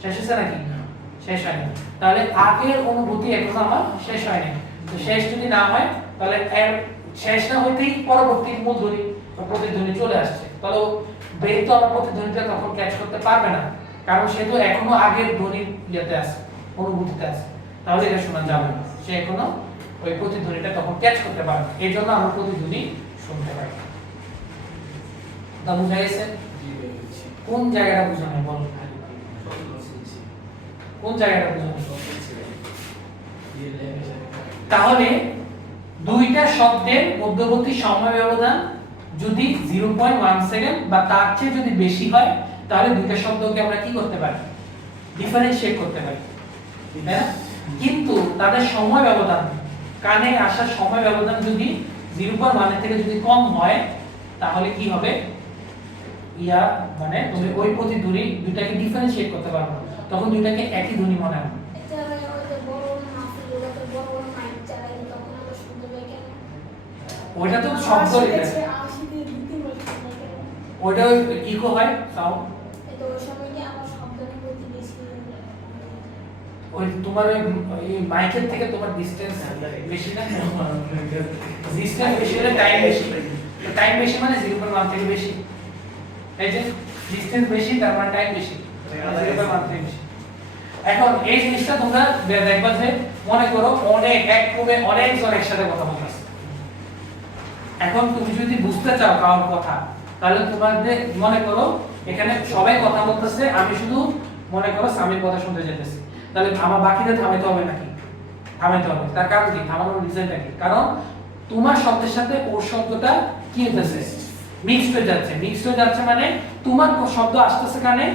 শেষ হয়েছে নাকি? শেষ হয়নি। তাহলে আগের অনুভূতি এখনো আমার শেষ হয়নি। তো শেষ যদি না হয় তাহলে এর শেষ না হইতেই পরবর্তী মূল ধ্বনি বা প্রতিধ্বনি চলে আসছে, তাহলে ব্রেন তো আমার প্রতিধ্বনিটা তখন ক্যাচ করতে পারবে না, কারণ সে তো এখনো আগের ধ্বনির ইয়েতে আছে, অনুভূতিতে আছে, তাহলে এটা শোনা যাবে না। সে এখনো ওই প্রতিধ্বনিটা তখন ক্যাচ করতে পারবে, এই জন্য আমরা প্রতিধ্বনি শুনতে পাই। তা বুঝা গেছে? কোন জায়গাটা বুঝা নাই বলো, কোন জায়গাটা বুঝা নাই? তাহলে দুইটা শব্দের মধ্যবর্তী সময় ব্যবধান যদি 0.1 সেকেন্ড বা তার চেয়ে যদি বেশি হয় তাহলে দুইটা শব্দকে আমরা কি করতে পারি? ডিফারেন্সিয়েট করতে পারি, তাই না? কিন্তু তাদের সময় ব্যবধান, কানে আসার সময় ব্যবধান যদি 0.1 এর থেকে যদি কম হয় তাহলে কি হবে? ইয়া মানে তুমি ওই প্রতিধ্বনি দুইটাকে ডিফারেন্সিয়েট করতে পারবে না, তখন দুইটাকে একই ধ্বনি মনে হবে। ওইটা তো শব্দ, ওইটা ইকো হয় সাউন্ড, ওই তোমার ওই মাইকের থেকে তোমার ডিসটেন্স বেশি না, ডিসটেন্স বেশি হলে টাইম বেশি, তো টাইম বেশি মানে 0.1 থেকে বেশি, এই যে ডিসটেন্স বেশি তার মানে টাইম বেশি, 0.1 থেকে বেশি। এখন এই জিনিসটা তোমরা দেখবা যে মনে করো অনেক এক রুমে অনেকজন একসাথে কথা বলতেছে, এখন তুমি যদি বুঝতে চাও কারোর কথা তাহলে তোমাদের মনে করো এখানে সবাই কথা বলতেছে, আমি শুধু মনে করো স্বামীর কথা শুনতে যেতেছি, তাহলে আমার বাকিদের থামাইতে হবে নাকি? থামাইতে হবে। তার কারণ কি? থামানোর রিজনটা কি? কারণ তোমার শব্দের সাথে ওর শব্দটা কি হতেছে? মিক্সড হয়ে যাচ্ছে। মিক্সড হয়ে যাচ্ছে মানে তোমার শব্দ আসতেছে কানে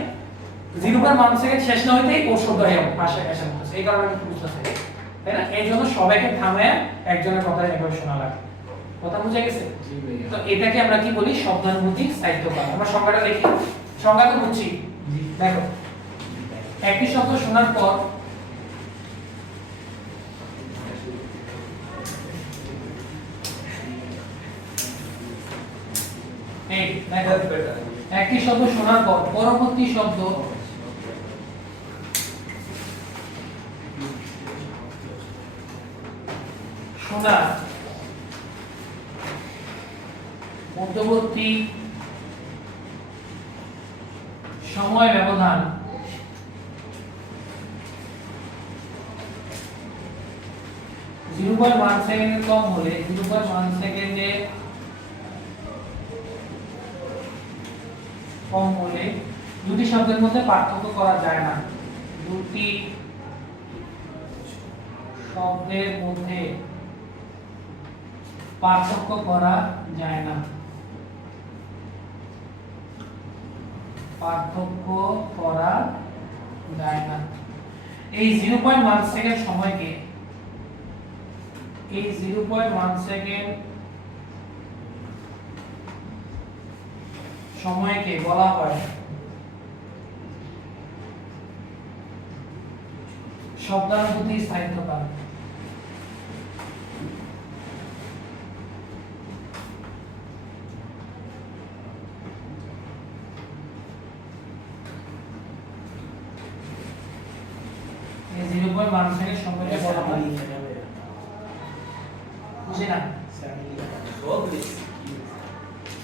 0.1 সেকেন্ড শেষ না হইতেই ওর শব্দ পাশে এসে পড়তেছে, এই কারণে আমি বুঝতেছি, তাই না? এই জন্য সবাইকে থামায় একজনের কথা একবার শোনা লাগে। কথা বুঝা গেছে? তো এটাকে আমরা কি বলি? শব্দানুভূতিক স্থায়িত্বকাল। আমরা সংজ্ঞাটা লিখি, সংজ্ঞা তো বুঝছি। দেখো, একই শব্দ শোনার পর এই দেখো, একই শব্দ শোনার পর পরবর্তী শব্দ শোনা মধ্যবর্তী সময় ব্যবধান (0.1 সেকেন্ডের কম হলে 0.1 সেকেন্ডে কম হলে দুটি শব্দের মধ্যে পার্থক্য করা যায় না, দুটি শব্দের মধ্যে পার্থক্য করা যায় না। পার্থক্য করা যায় না। এই 0.1 সেকেন্ড সময়কে এই 0.1 সেকেন্ড সময়কে বলা হয় শব্দানুভূতি স্থায়িত্বকাল। এই 0.1 সেকেন্ড সময়কে বলা হয় বুঝি না সব লিখছি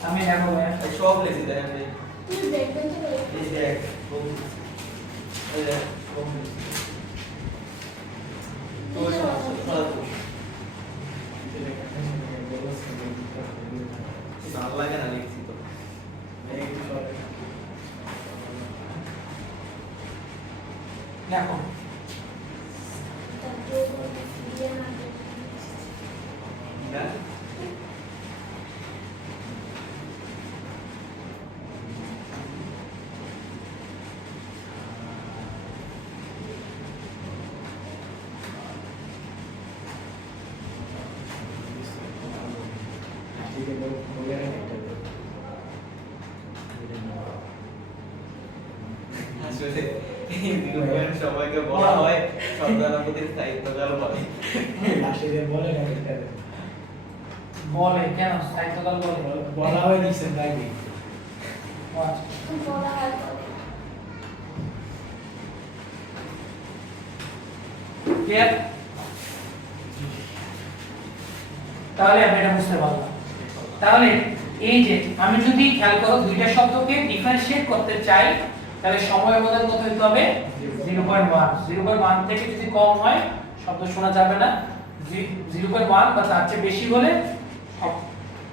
আমি দেখো ভাই সব লিখছি দেখেন এই তুই দেখবেন তো এই দেখ সব লিখছি। এই দেখ সব লিখছি। তো ভালো লাগে না লিখছি তো দেখো না আসলে এই বিজ্ঞান সবাইকে বলা হয় শব্দানুভূতির স্থায়িত্বকাল বলে বলে কেন স্থায়িত্বকাল বলে বলা হয় দিচ্ছেন তাই কি? ও আচ্ছা। বলা হয় বলে। ক্লিয়ার? তাহলে আমি এটা বুঝতে পারলাম। তাহলে এই যে আমি যদি খেয়াল করো দুইটা শব্দকে ডিফারেন্সিয়েট করতে চাই তাহলে সময় ব্যবধান কত হতে হবে 0.1 0.1 থেকে যদি কম হয় শব্দ শোনা যাবে না 0.1 বা তার চেয়ে বেশি হলে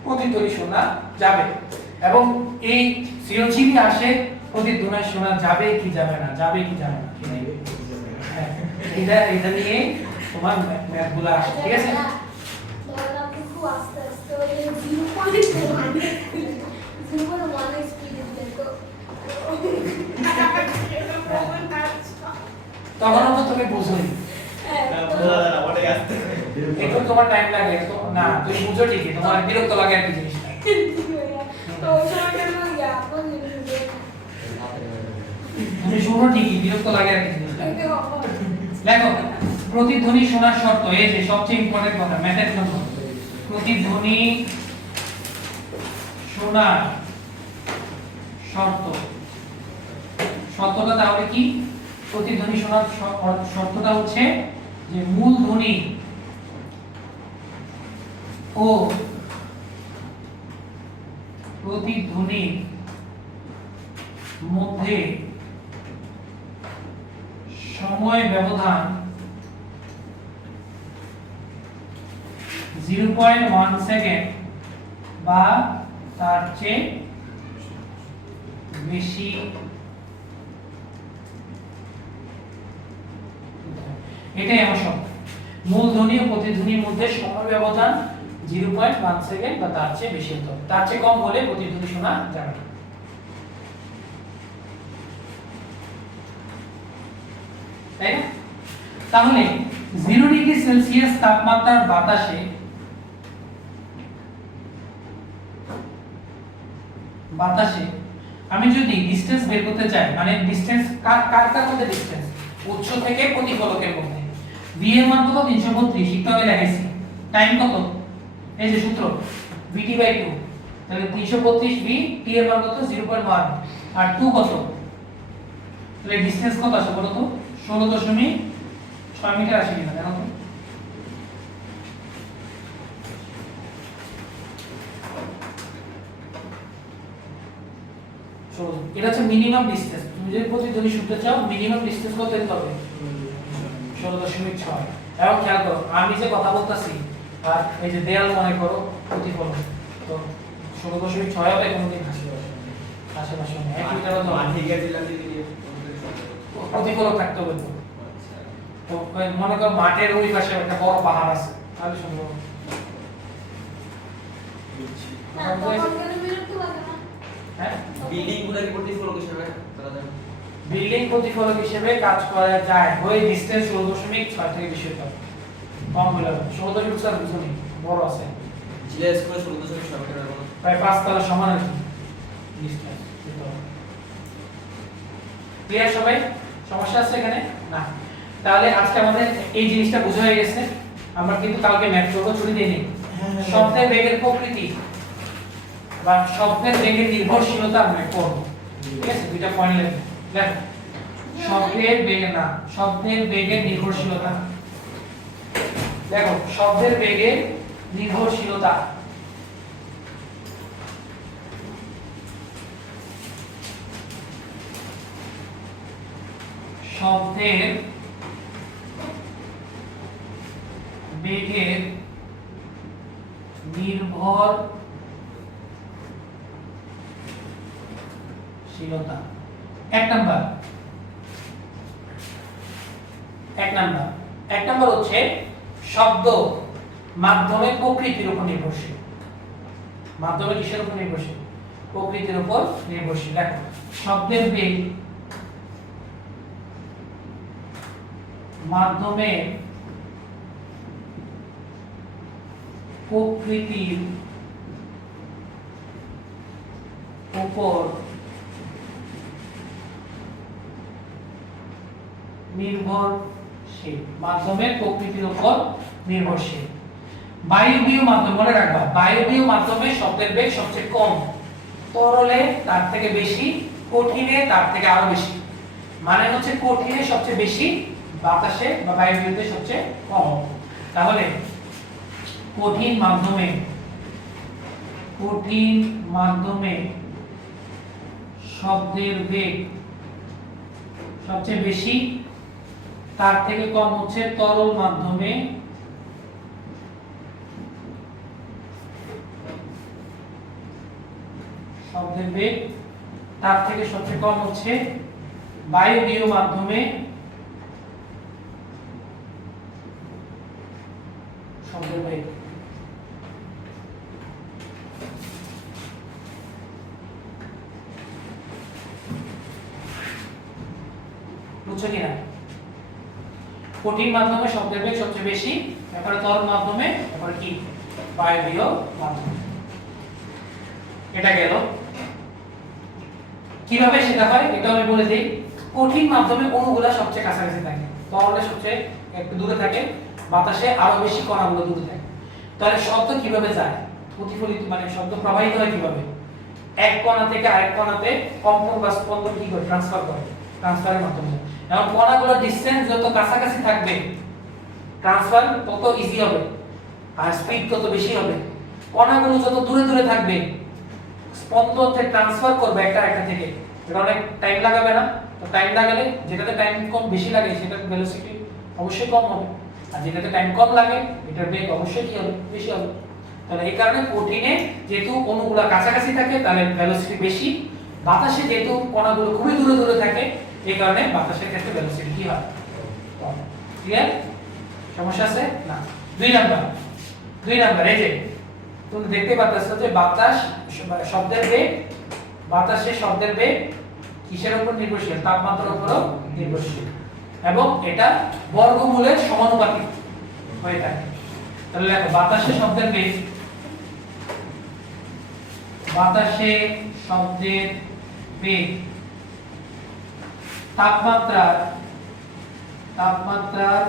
প্রতিধ্বনি শোনা যাবে এবং এই চিরচিরি আসে প্রতিধ্বনি শোনা যাবে কি যাবে না যাবে কি যাবে না হ্যাঁ, এটা নিয়ে তোমার ম্যাথগুলো আসে ঠিক আছে ধরেন আপনি খুব আস্তে আস্তে ওই 0.1 স্পিডে দেন তো তখন তো তুমি বুঝোই বোঝা যায় না অনেক আসতে একটু তোমার টাইম লাগে তো না তুমি বুঝো ঠিকই তোমার বিরক্ত লাগে আর কি জিনিসটা তো ওই সময়টা আমি এখন তুমি শুনো ঠিকই বিরক্ত লাগে আর কি জিনিসটা দেখো প্রতিধ্বনি শোনার শর্ত এই যে সবচেয়ে ইম্পর্টেন্ট কথা ম্যাথের জন্য প্রতিধ্বনি শোনার শর্ত শর্তটা তাহলে কি প্রতিধ্বনি শোনার শর্তটা হচ্ছে যে মূল ধ্বনি ও প্রতিধ্বনির মধ্যে সময় ব্যবধান 0.1 সেকেন্ড বা তার চেয়ে বেশি এটাই আমার শব্দ মূল ধ্বনি ও প্রতিধ্বনির মধ্যে সময় ব্যবধান 0.1 সেকেন্ড বা তার চেয়ে বেশি হতে হবে তার চেয়ে কম হলে প্রতিধ্বনি শোনা যাবে না তাই না তাহলে 0 ডিগ্রি সেলসিয়াস তাপমাত্রার বাতাসে আমি যদি ডিসটেন্স বের করতে চাই মানে ডিসটেন্স কার মধ্যে ডিসটেন্স উৎস থেকে প্রতিফলকের মধ্যে v এর মান কত 332 একটু আগে দেখাইছি টাইম কত এই যে সূত্র vt/2 তাহলে 332 v t এর মান কত 0.1 আর 2 কত তাহলে ডিসটেন্স কত আসে বলো তো 16.6 মিটার আসে কিনা জানো তো এটা হচ্ছে মিনিমাম ডিসটেন্স তুমি যদি প্রতিধ্বনি শুনতে চাও মিনিমাম ডিসটেন্স কত দিতে হবে 16.6 এবং খেয়াল করো আমি যে কথা বলতাছি আর এই যে দেয়াল মনে করো প্রতিফলন তো 16.6 হবে কোনদিন আশেপাশে নেই 1 মিটারও তো মাঠে গিয়েছিলাম দিদি প্রতিফলন থাকতে হবে তো মনে করো মাঠের ওই পাশে একটা বড় পাহাড় আছে তাহলে সম্ভব না তখন কেন বিরক্ত লাগে না হ্যাঁ বিল্ডিং গুলো কি প্রতিফলক হিসেবে ধরা যায়? বিল্ডিং প্রতিফলক হিসেবে কাজ করা যায় ওই ডিসটেন্স 16.6 থেকে বেশি হতে হবে কম হলে 16.6 বুঝুনি বড় আছে জিলা স্কুলে 16.6 মিটার বলো প্রায় 5 তলা সমান আর কি ডিসটেন্স ক্লিয়ার সবাই সমস্যা আছে এখানে না তাহলে আজকে আমাদের এই জিনিসটা বোঝা হয়ে গেছে আমরা কিন্তু কালকে ম্যাথ করব ছুটি দেইনি শব্দের বেগের প্রকৃতি বা শব্দের বেগের নির্ভরশীলতা আমরা করব ঠিক আছে দুইটা পয়েন্ট লিখো দেখো শব্দের বেগ না শব্দের বেগের নির্ভরশীলতা দেখো শব্দের বেগের নির্ভরশীলতা শব্দের বেগের নির্ভরশীলতা এক নাম্বার হচ্ছে শব্দ মাধ্যমে প্রকৃতির উপর নির্ভরশীল মাধ্যমে কিসের উপর নির্ভরশীল প্রকৃতির উপর নির্ভরশীল দেখো শব্দের বেগ মাধ্যমে প্রকৃতির উপর নির্ভরশীল মাধ্যমের প্রকৃতির উপর নির্ভরশীল বায়বীয় মাধ্যম মনে রাখবা বায়বীয় মাধ্যমে শব্দের বেগ সবচেয়ে কম তরলে তার থেকে বেশি কঠিনে তার থেকে আরো বেশি মানে হচ্ছে কঠিনে সবচেয়ে বেশি বাতাসে বা বায়বীয়তে সবচেয়ে কম তাহলে কঠিন মাধ্যমে শব্দের বেগ সবচেয়ে বেশি তার থেকে কম হচ্ছে তরল মাধ্যমে শব্দের বেগ তার থেকে সবচেয়ে কম হচ্ছে বায়বীয় মাধ্যমে শব্দের বেগ বুঝছো কিনা কঠিন মাধ্যমে শব্দের বেগ সবচেয়ে বেশি তারপরে তরল মাধ্যমে তারপরে কি বায়বীয় মাধ্যমে এটা গেল কিভাবে সেটা হয় এটা আমি বলে দিই কঠিন মাধ্যমে অণুগুলো সবচেয়ে কাছাকাছি থাকে তরলে সবচেয়ে একটু দূরে থাকে বাতাসে আরো বেশি কণাগুলো দূরে থাকে তাহলে শব্দ কিভাবে যায় প্রতিফলিত মানে শব্দ প্রবাহিত হয় কিভাবে এক কণা থেকে আরেক কণাতে কম্পন বা স্পন্দন কি করে ট্রান্সফার করে ট্রান্সফারের মাধ্যমে এখন কণাগুলোর ডিসটেন্স যত কাছাকাছি থাকবে ট্রান্সফার তত ইজি হবে আর স্পিড তত বেশি হবে কণাগুলো যত দূরে দূরে থাকবে স্পন্দনতে ট্রান্সফার করবে একটা থেকে এটা অনেক টাইম লাগাবে না তো টাইম লাগালে যেটাতে টাইম কম বেশি লাগে সেটার ভেলোসিটি অবশ্যই কম হবে আর যেটাতে টাইম কম লাগে এটার বেগ অবশ্যই কি হবে বেশি হবে তাহলে এই কারণে কঠিনে যেহেতু অণুগুলো কাছাকাছি থাকে তাহলে ভেলোসিটি বেশি বাতাসে যেহেতু কণাগুলো খুবই দূরে দূরে থাকে এই কারণে বাতাসের ক্ষেত্রে ভেলোসিটি কি হয় কম ক্লিয়ার সমস্যা আছে না দুই নাম্বার এই যে তুমি দেখতে পাচ্ছ যে বাতাস শব্দের বেগ বাতাসে শব্দের বেগ কিসের উপর নির্ভরশীল তাপমাত্রার উপর নির্ভরশীল এবং এটা বর্গমূলের সমানুপাতিক হয়ে থাকে তাহলে দেখো বাতাসে শব্দের বেগ তাপমাত্রার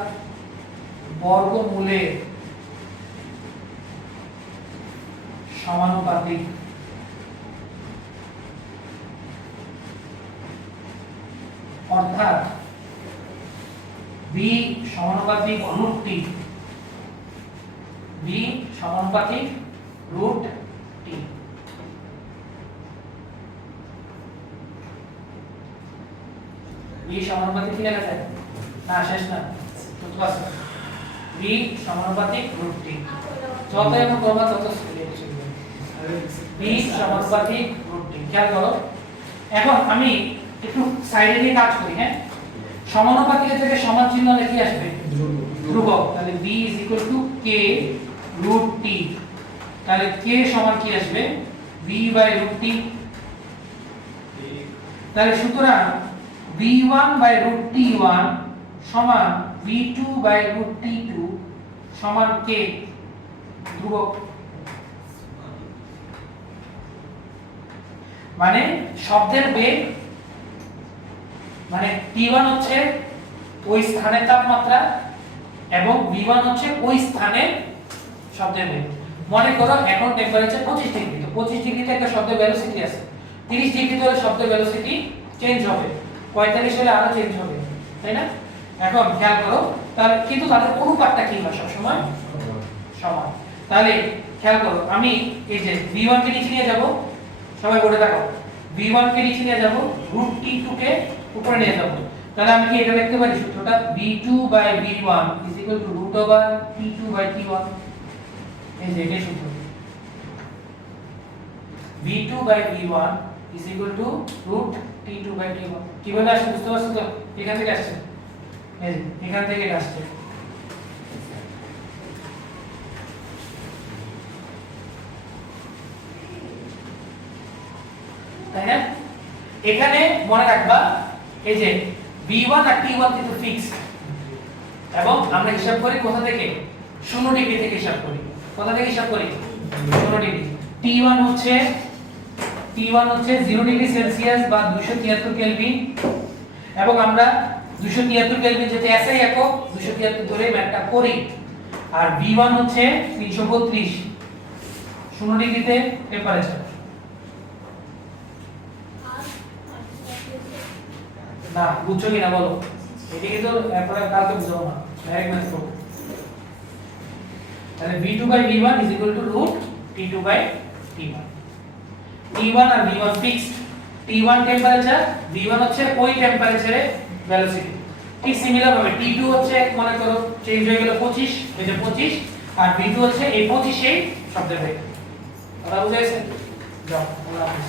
বর্গমূলের সমানুপাতিক অর্থাৎ v সমানুপাতিক √t v সমানুপাতিক √t v সমানুপাতিক কি লেখা যায় না শেষ না চতুর্থ আছে v সমানুপাতিক √t যত এমন করবা তত v সমানুপাতিক √t খেয়াল করো এখন আমি একটু সাইডে নিয়ে কাজ করি হ্যাঁ সমানুপাতিক থেকে সমান চিহ্ন লিখে আসবে ধ্রুবক তাহলে v k √t তাহলে k সমান কি আসবে v √t তাহলে সুতরাং v1 বাই রুট t1 সমান v2 বাই রুট t2 সমান k ধ্রুবক। মানে শব্দের বেগ মানে t1 হচ্ছে ওই স্থানের তাপমাত্রা এবং v1 হচ্ছে ওই স্থানের শব্দের বেগ। মনে করো এখন টেম্পারেচার 25 ডিগ্রি, তো 25 ডিগ্রিতে একটা শব্দের ভেলোসিটি আছে, 30 ডিগ্রিতে হলে শব্দের ভেলোসিটি চেঞ্জ হবে, 45 হলে আরো চেঞ্জ হবে, তাই না? এখন খেয়াল করো তাহলে কিন্তু তাদের অনুপাতটা কি হয় সব সময় সমান। তাহলে খেয়াল করো আমি এই যে v1 কে নিচে নিয়ে যাব, সবাই বলে দেখো v1 কে নিচে নিয়ে যাব, রুট t2 কে উপরে নিয়ে যাব, তাহলে আমি কি এটা লিখতে পারি সূত্রটা v2 by v1 root over t2 by t1। এই যে এটাই সূত্র v2 by v1 root t2 by t1। কিভাবে আসছে বুঝতে পারছো তো? এখান থেকে আসছে, এই যে এখান থেকে এটা আসছে। তাই না? এখানে মনে রাখবা এই যে v1 আর t1 কিন্তু ফিক্সড এবং আমরা হিসাব করি কোথা থেকে? 0 ডিগ্রি থেকে হিসাব করি। কোথা থেকে হিসাব করি? 0 ডিগ্রি। t1 হচ্ছে 0 ডিগ্রি সেলসিয়াস বা 273 কেলভিন এবং আমরা 273 কেলভিন যেটা এসআই একক 273 ধরে ম্যাথটা করি। আর v1 হচ্ছে 332 0 ডিগ্রিতে টেম্পারেচার। না বুঝছো কিনা বলো? এটা কিন্তু এরপরে কালকে বুঝাবো না, ডাইরেক্ট ম্যাথ করব। তাহলে v2 by v1 root t2 by t1। t1 আর v1 fixed, t1 temperature, v1 হচ্ছে ওই টেম্পারেচারে ভেলোসিটি। ঠিক সিমিলার ভাবে t2 হচ্ছে মনে করো চেঞ্জ হয়ে গেল 25, এই যে 25, আর v2 হচ্ছে এই 25 এই শব্দের বেগ। কথা বুঝা গেছে? যাও আল্লাহ হাফেজ।